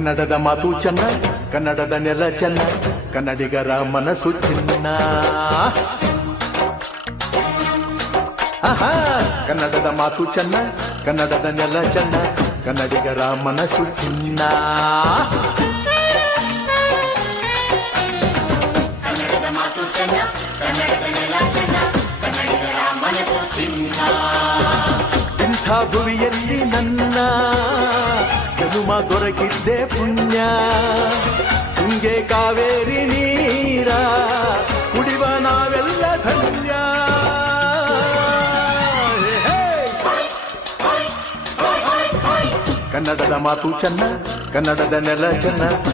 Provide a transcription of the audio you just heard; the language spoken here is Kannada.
ಕನ್ನಡದ ಮಾತು ಚೆನ್ನ, ಕನ್ನಡದ ನೆಲ ಚೆನ್ನ, ಕನ್ನಡಿಗರ ಮನಸ್ಸು ಚಿನ್ನ. ಆಹಾ, ಕನ್ನಡದ ಮಾತು ಚೆನ್ನ, ಕನ್ನಡದ ನೆಲ ಚೆನ್ನ, ಕನ್ನಡಿಗರ ಮನಸ್ಸು ಚಿನ್ನ. ಕನ್ನಡದ ಮಾತು ಚೆನ್ನ, ಕನ್ನಡದ ನೆಲ ಚೆನ್ನ, ಕನ್ನಡಿಗರ ಮನಸ್ಸು ಚಿನ್ನ. ಇಂಥ ಭುವಿಯಲ್ಲಿ ನನ್ನ ಜನುಮ ದೊರಕಿದ್ದೆ ಪುಣ್ಯ. ತುಂಗೆ ಕಾವೇರಿ ನೀರ ಕುಡಿವ ನಾವೆಲ್ಲ ಧನ್ಯ. ಕನ್ನಡದ ಮಾತು ಚೆನ್ನ, ಕನ್ನಡದ ನೆಲ ಚೆನ್ನ.